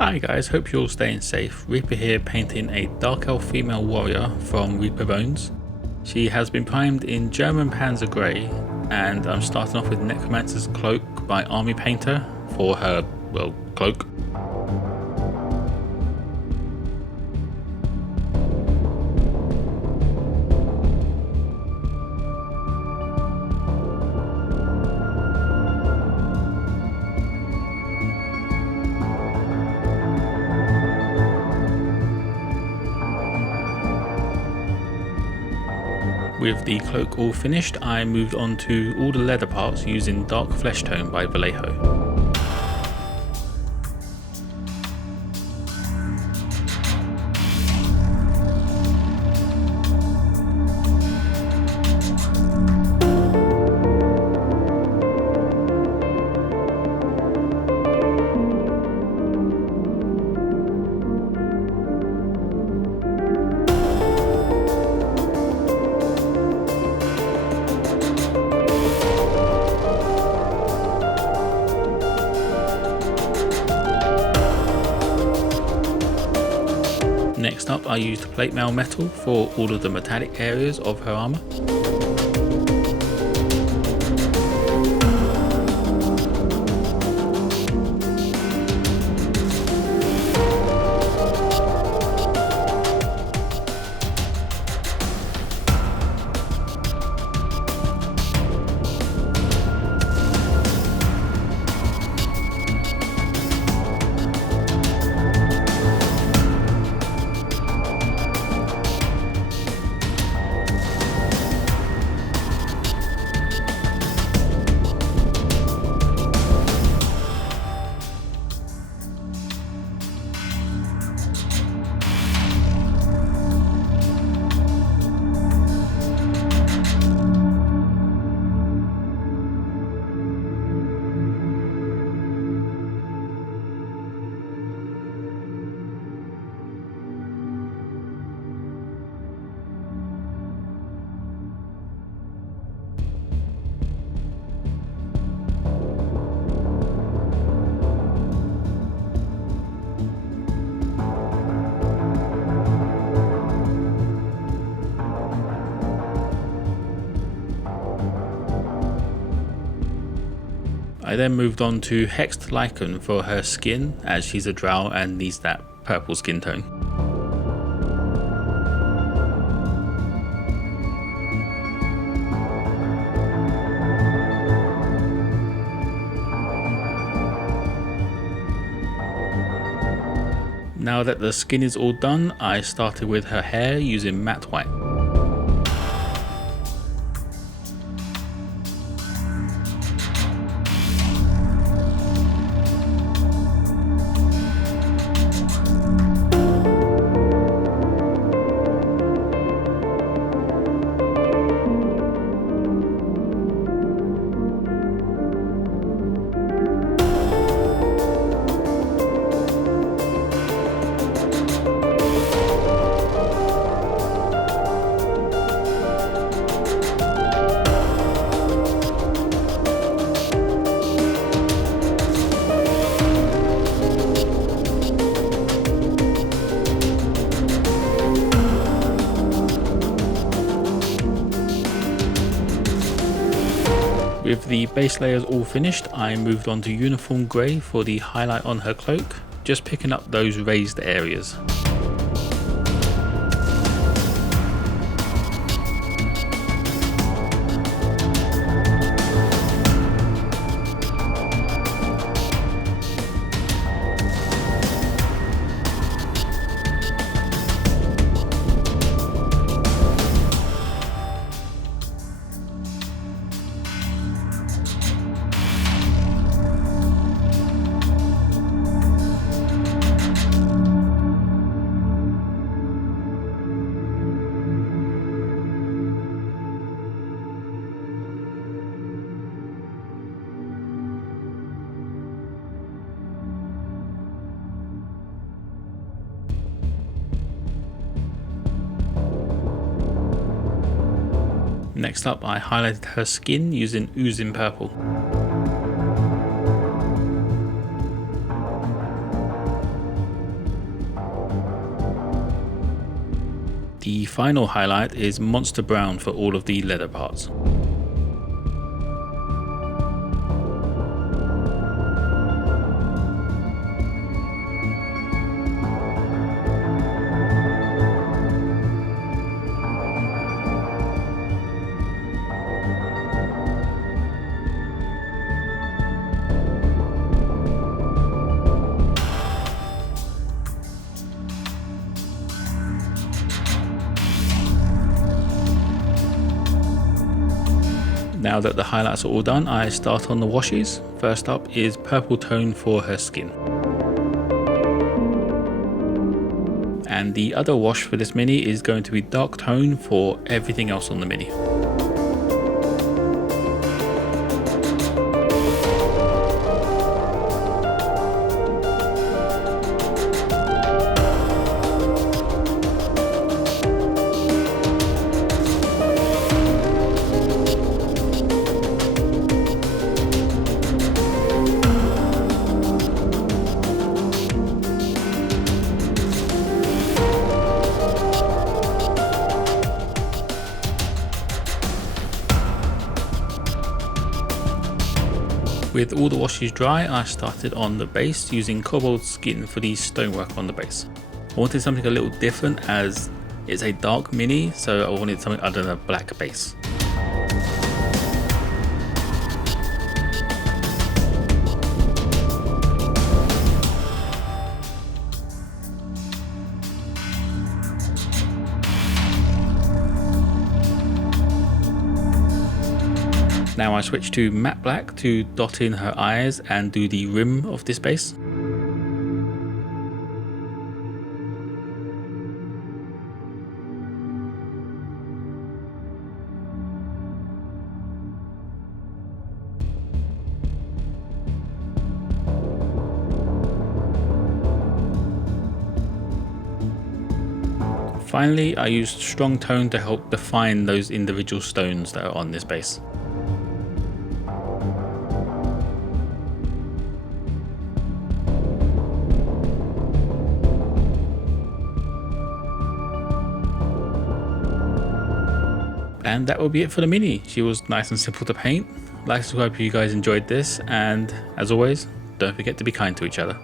Hi guys, hope you're all staying safe. Reaper here painting a Dark Elf female warrior from Reaper Bones. She has been primed in German Panzer Grey, and I'm starting off with Necromancer's Cloak by Army Painter for her, well, cloak. With the cloak all finished, I moved on to all the leather parts using Dark Flesh Tone by Vallejo. Next up, I used plate mail metal for all of the metallic areas of her armour. I then moved on to Hexed Lichen for her skin, as she's a drow and needs that purple skin tone. Now that the skin is all done, I started with her hair using matte white. With the base layers all finished, I moved on to Uniform Grey for the highlight on her cloak, just picking up those raised areas. Next up, I highlighted her skin using Oozing Purple. final highlight is Monster Brown for all of the leather parts. Now that the highlights are all done, I start on the washes. First up is purple tone for her skin. And the other wash for this mini is going to be dark tone for everything else on the mini. With all the washes dry, I started on the base using cobalt skin for the stonework on the base. I wanted something a little different as it's a dark mini, so I wanted something other than a black base. Now I switch to matte black to dot in her eyes and do the rim of this base. Finally, I used strong tone to help define those individual stones that are on this base. And that will be it for the mini. She was nice and simple to paint. Like and subscribe if you guys enjoyed this, and as always, don't forget to be kind to each other.